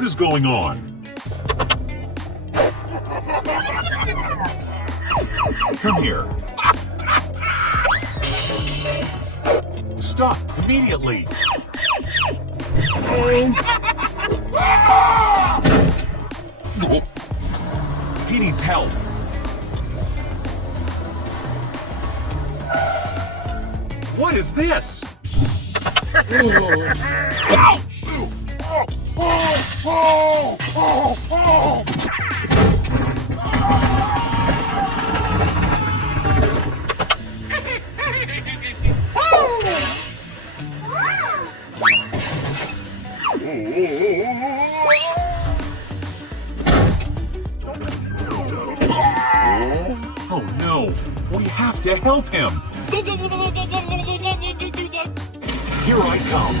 What is going on? Come here. Stop immediately. He needs help. What is this? Ouch! Oh no! We have to help him! Here I come!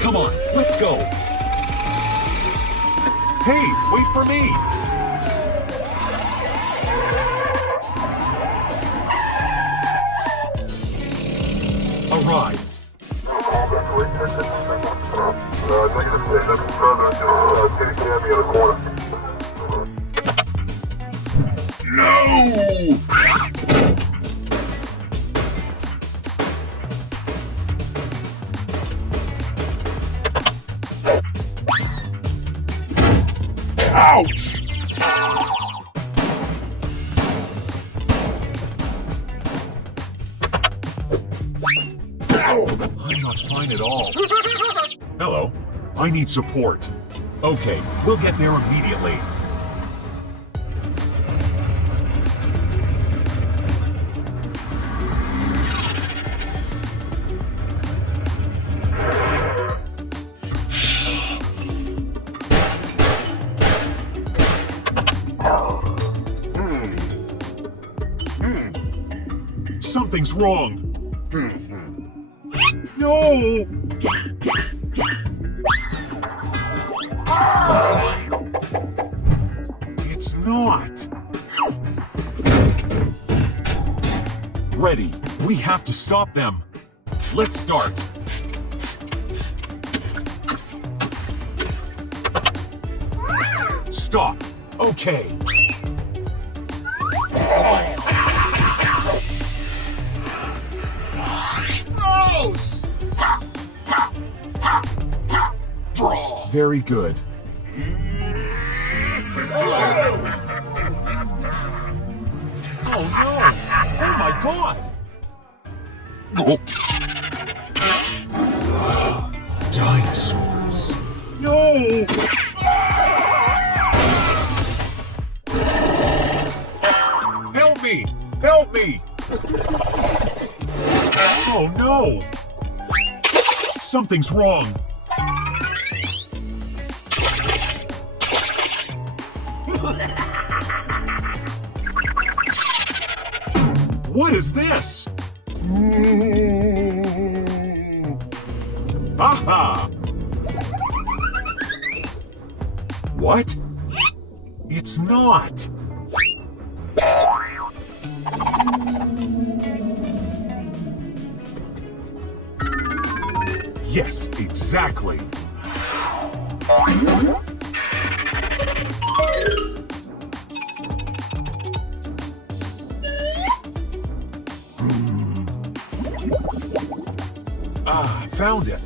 Come on, let's go! Hey, wait for me! Arrived! No! Ouch! I'm not fine at all. Hello. I need support. Okay, we'll get there immediately. Something's wrong. No! It's not. Ready. We have to stop them. Let's start. Stop. Okay. Very good. Oh no! Oh my God! Dinosaurs. No! Help me! Help me! Oh no! Something's wrong. What is this? Aha! What? It's not. Yes, exactly. Ah, found it.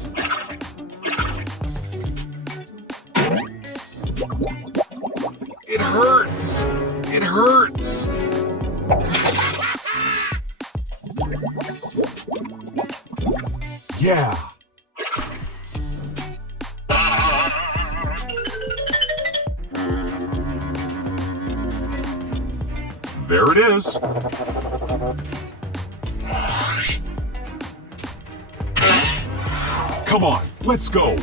It hurts. It hurts. Yeah. There it is. Come on, let's go.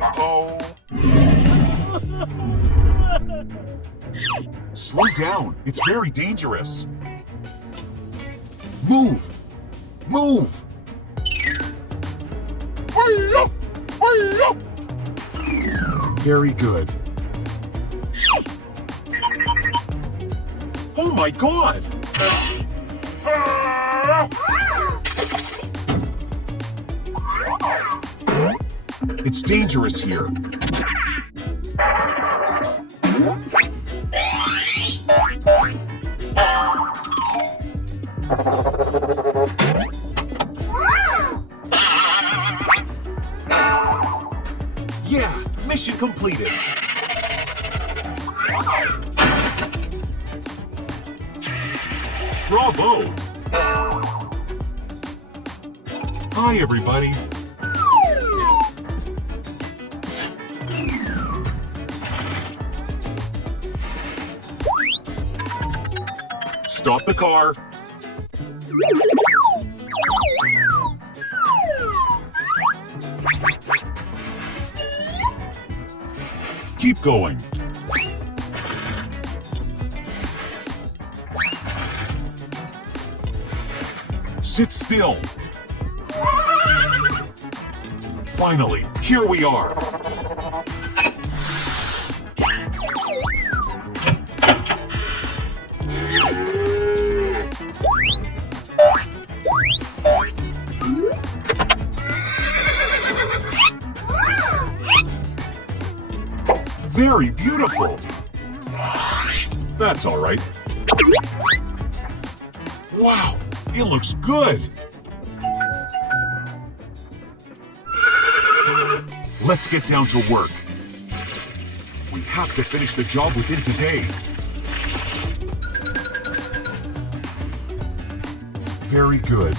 Uh-oh. Slow down. It's very dangerous. Move. Move. Very good. Oh my God! It's dangerous here. Yeah, mission completed. Bravo! Hi, everybody. Stop the car. Keep going. Sit still. Finally, here we are. Very beautiful. That's all right. Wow, it looks good. Let's get down to work. We have to finish the job within today. Very good.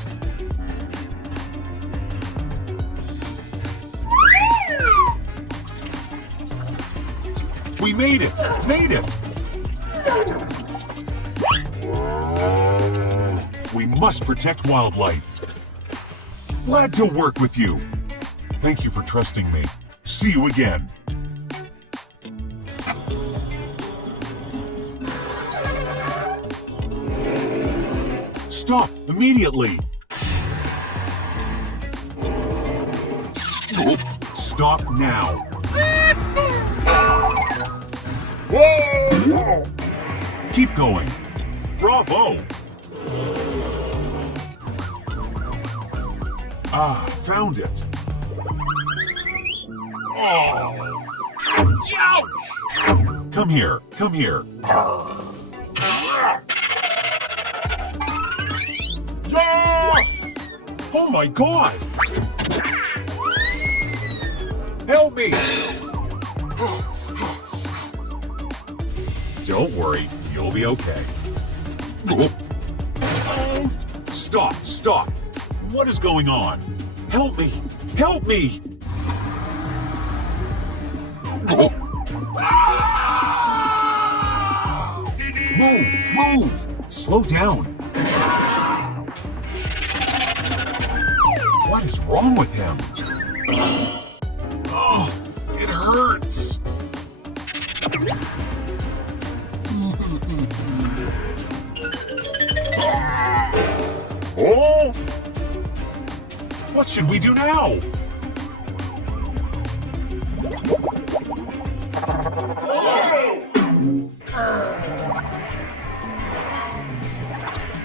We made it! Made it! We must protect wildlife. Glad to work with you. Thank you for trusting me. See you again. Stop immediately. Stop now. Whoa! Keep going. Bravo! Ah, found it. Oh! Ouch! Come here, come here. Yeah! Oh my God! Help me! Don't worry, you'll be okay. Stop, stop! What is going on? Help me! Help me! Move! Move! Slow down! What is wrong with him? Oh, it hurts! Oh! What should we do now?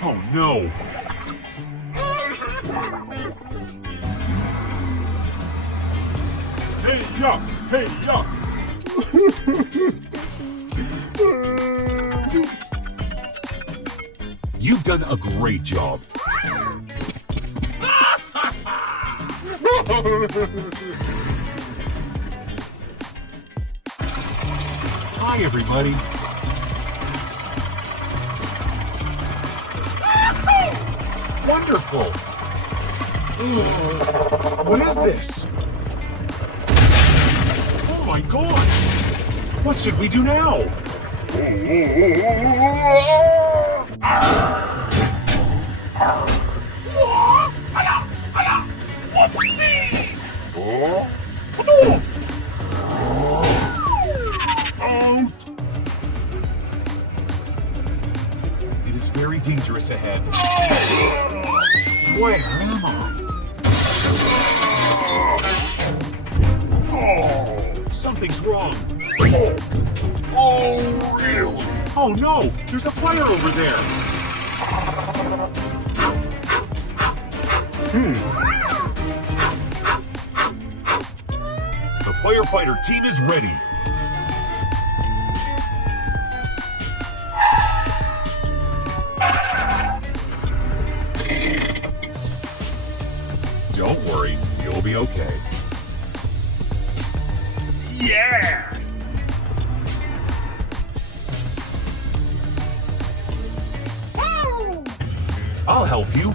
Oh no! Hey yuck! Hey yuck! You've done a great job. Hi, everybody. Wonderful. What is this? Oh my God! What should we do now? It is very dangerous ahead. Where am I? Something's wrong. Oh, really? Oh no! There's a fire over there! firefighter team is ready. Don't worry, you'll be okay. Yeah! I'll help you.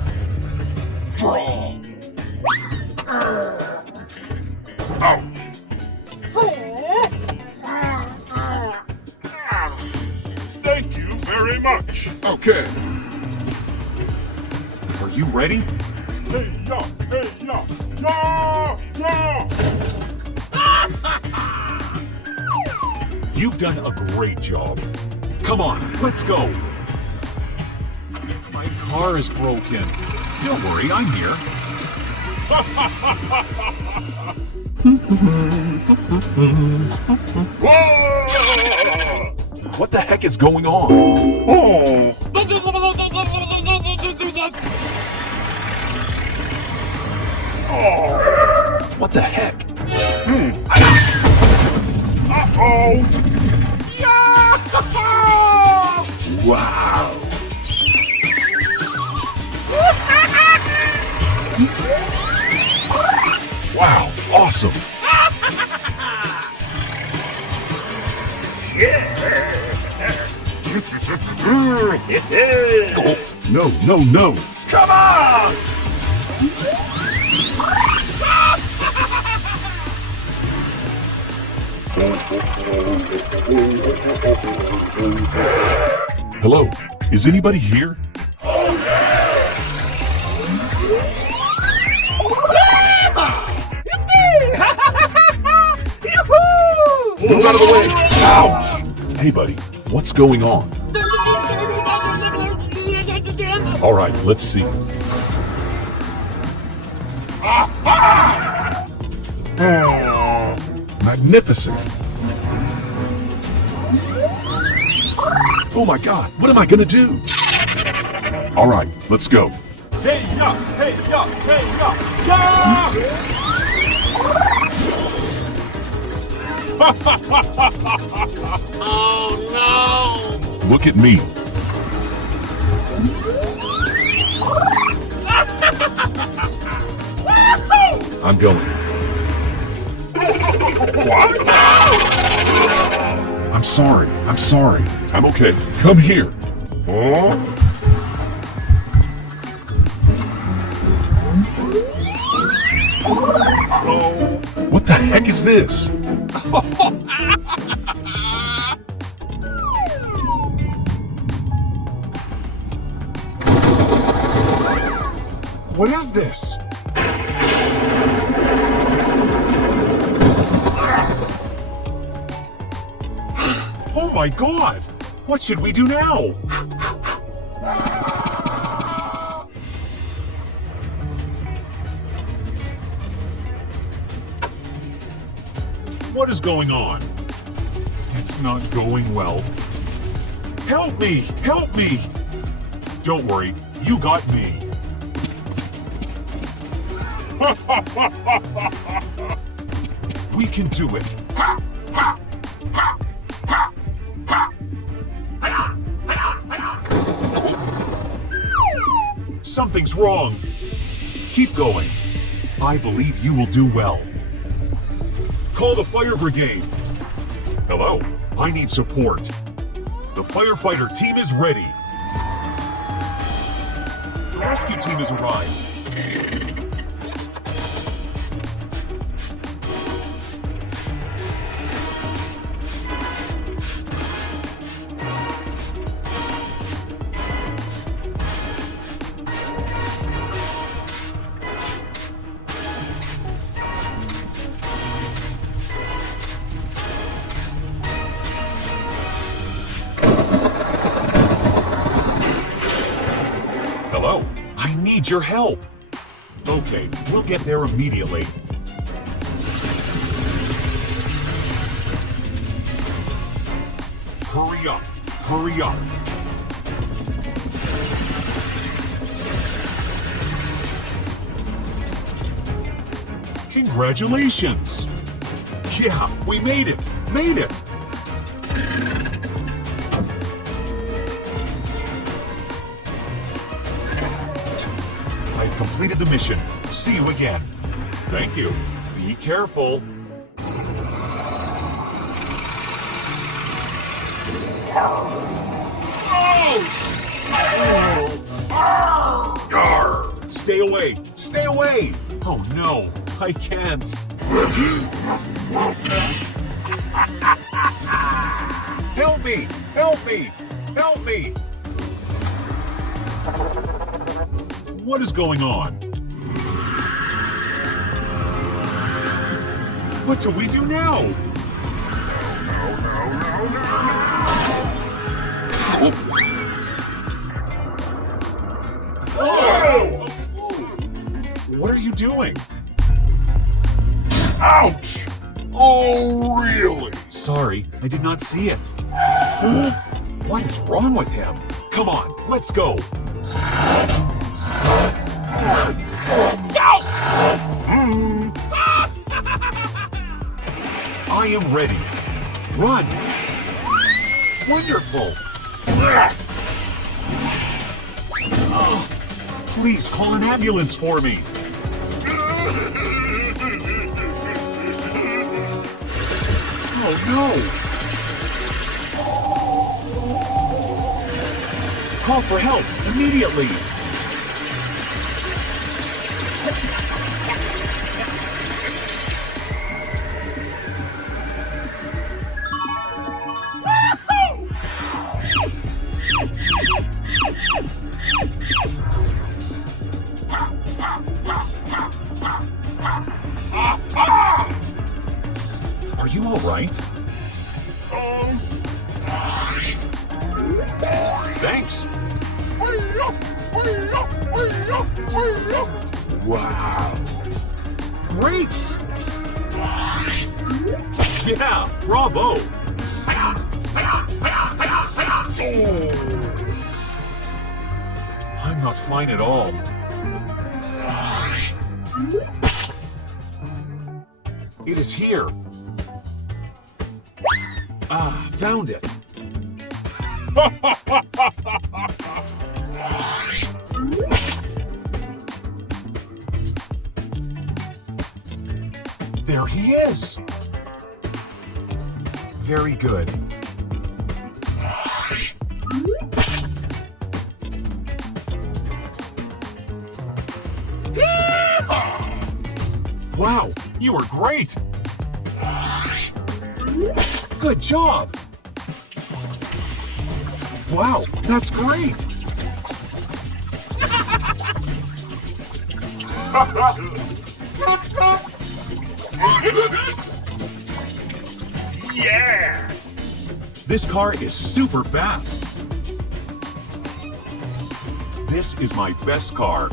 Ouch! Thank you very much. Okay. Are you ready? Hey, ya, hey, ya, ya, ya! You've done a great job. Come on, let's go. My car is broken. Don't worry, I'm here. What the heck is going on? Oh. What the heck? Uh-oh! Wow! Wow, awesome! Oh, no, no, no! Come on! Hello, is anybody here? Move out of the way! Ouch! Hey, buddy, what's going on? All right, let's see. Magnificent! Oh my God, what am I gonna do? All right, let's go. Hey ya! Hey ya! Hey ya! Ya! Oh no! Look at me. I'm going. What? I'm sorry. I'm sorry. I'm okay. Come here. Huh? What the heck is this? What is this? Oh my God! What should we do now? What is going on? It's not going well. Help me! Help me! Don't worry, you got me. We can do it. Ha! Ha! Ha! Ha! Ha! Something's wrong. Keep going. I believe you will do well. Call the fire brigade. Hello, I need support. The firefighter team is ready. The rescue team has arrived. Hello, I need your help. Okay, we'll get there immediately. Hurry up, hurry up. Congratulations. Yeah, we made it! Made it! I've completed the mission. See you again. Thank you. Be careful. Stay away! Stay away! Oh no, I can't. Help me! Help me! Help me! What is going on? What do we do now? Oh! What are you doing? Ouch! Oh, really? Sorry, I did not see it. What is wrong with him? Come on, let's go. I am ready. Run. Wonderful. Oh, please call an ambulance for me. Oh no! Call for help immediately! Are you all right? Thanks. Wow. Great. Yeah, bravo. I'm not fine at all. It is here. Ah, found it. There he is. Very good. Wow, you were great. Good job. Wow, that's great. Yeah! This car is super fast. This is my best car.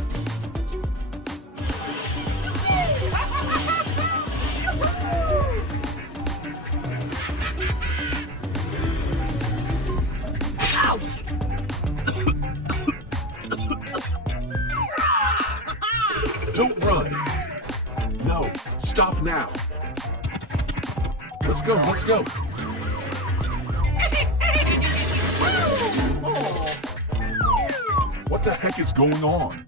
Don't run. No, stop now. Let's go, let's go. What the heck is going on?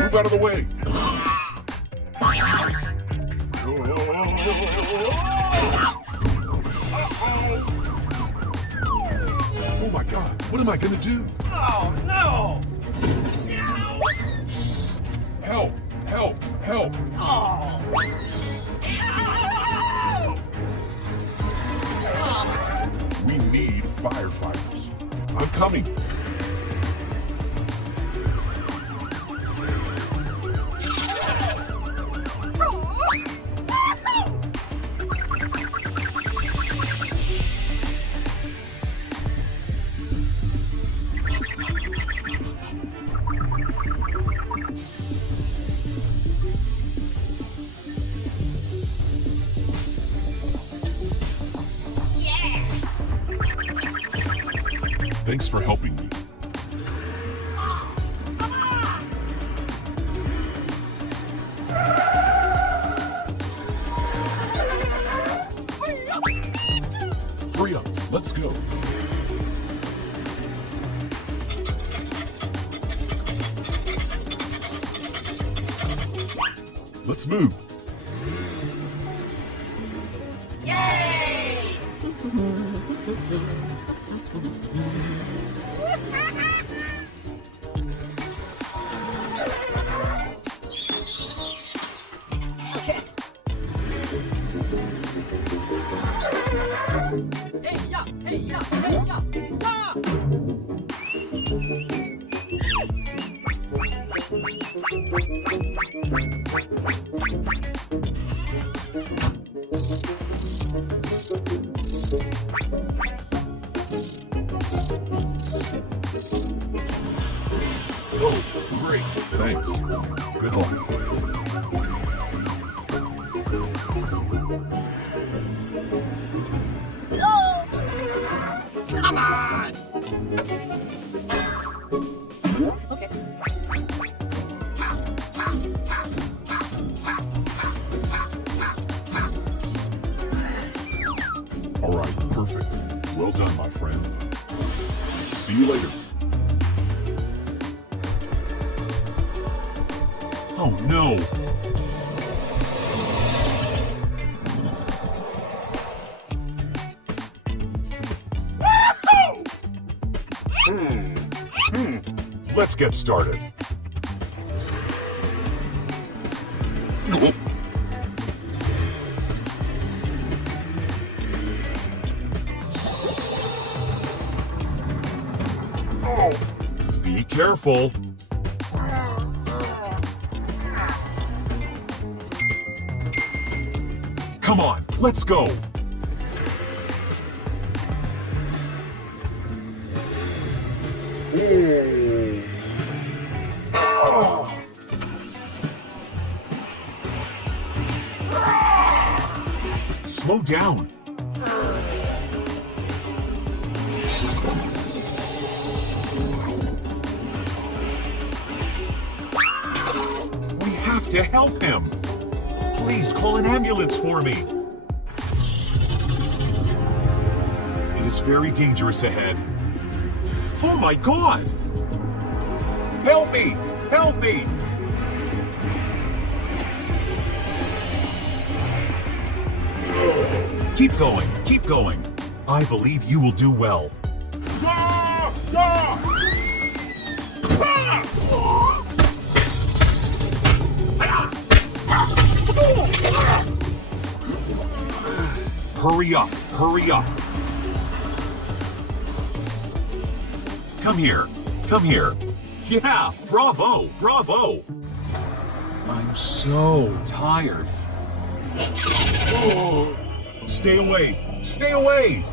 Move out of the way. Oh my God, what am I gonna do? Oh no! Help, help, help. Oh! We need firefighters. I'm coming. Thanks for helping me. Hurry up. Let's go. Let's move. Yay! Hey ya, hey ya, hey ya, ah! Oh, great. Thanks. Good luck. Come on! Okay. All right, perfect. Well done, my friend. See you later. Oh no! Let's get started. Be careful. Come on, let's go. Slow down. We have to help him. Please call an ambulance for me. It is very dangerous ahead. Oh my God! Help me! Help me! Keep going, keep going. I believe you will do well. Hurry up, hurry up. Come here, come here. Yeah, bravo, bravo. I'm so tired. Stay away, stay away.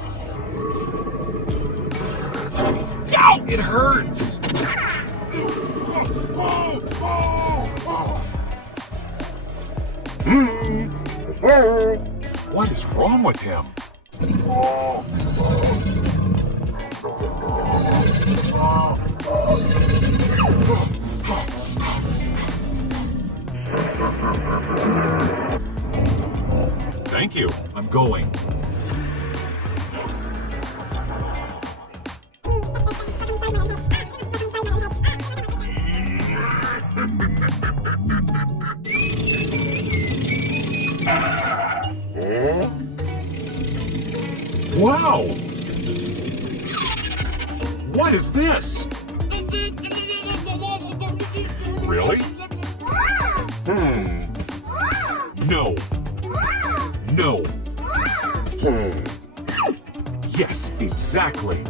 Ow, it hurts. What is wrong with him? Thank you. I'm going. Wow! What is this? Really? No. No. Yes, exactly.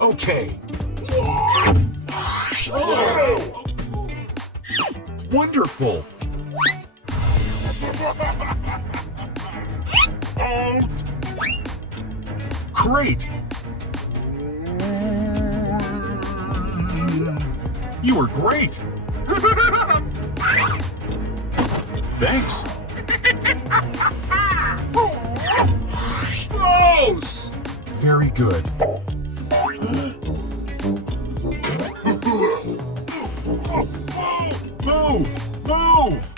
Okay. Oh! Wonderful. Great. You were great. Thanks. Close. Very good. Move! Move!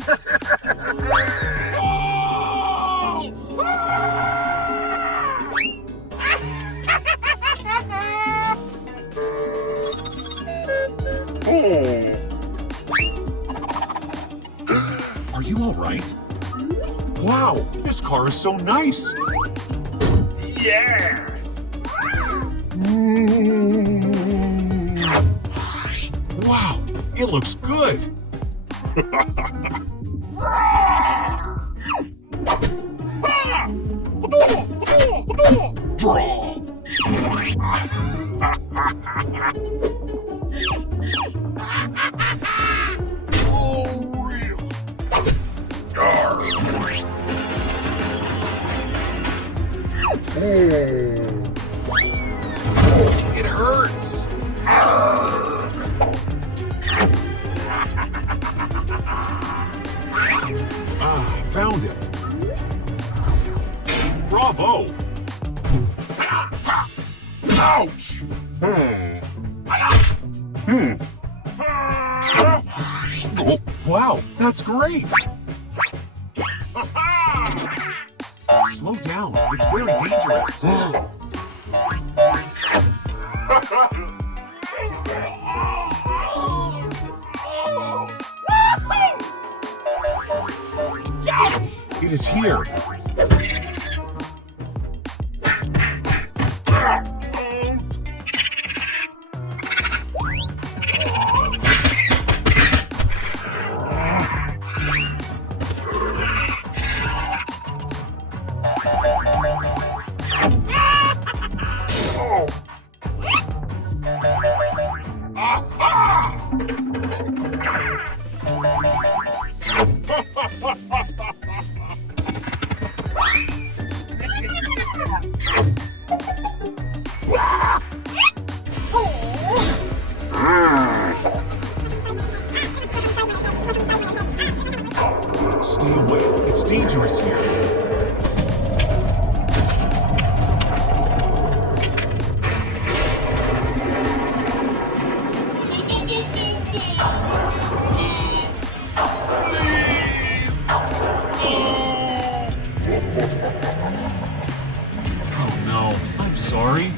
you all right? Wow, this car is so nice. Yeah! Wow, it looks good. Draw! Oh, real. It hurts. Found it. Bravo. Ouch. Wow, that's great. Slow down, it's very dangerous. It is here. Stay away. It's dangerous here. Oh no, I'm sorry.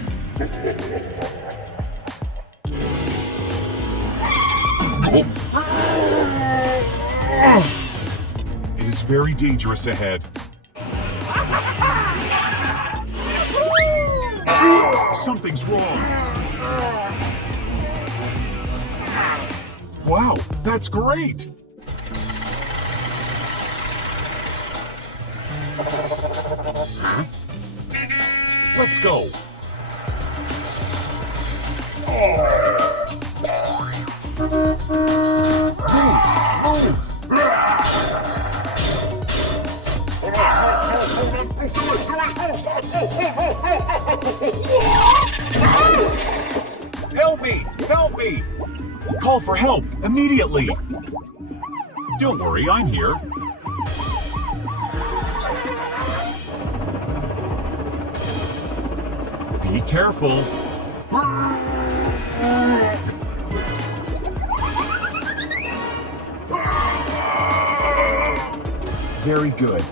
It is very dangerous ahead. Something's wrong. Wow, that's great. Huh? Let's go. Move! Help me! Help me! Call for help immediately! Don't worry, I'm here. Be careful. Very good.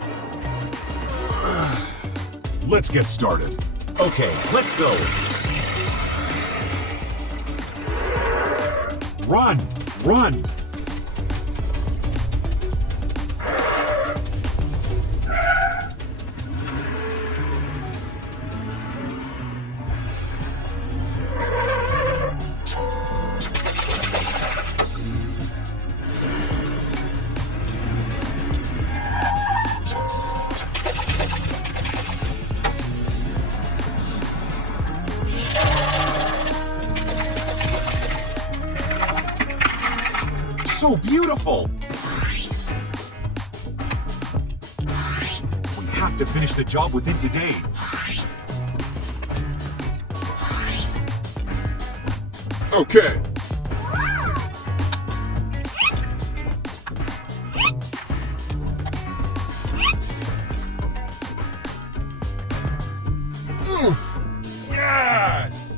Let's get started. Okay, let's go. Run! Run! So beautiful! We have to finish the job within today. Okay. Yes!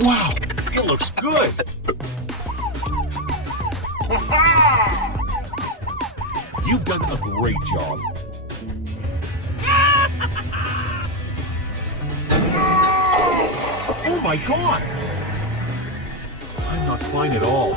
Wow, it looks good. You've done a great job. Oh my God! I'm not fine at all.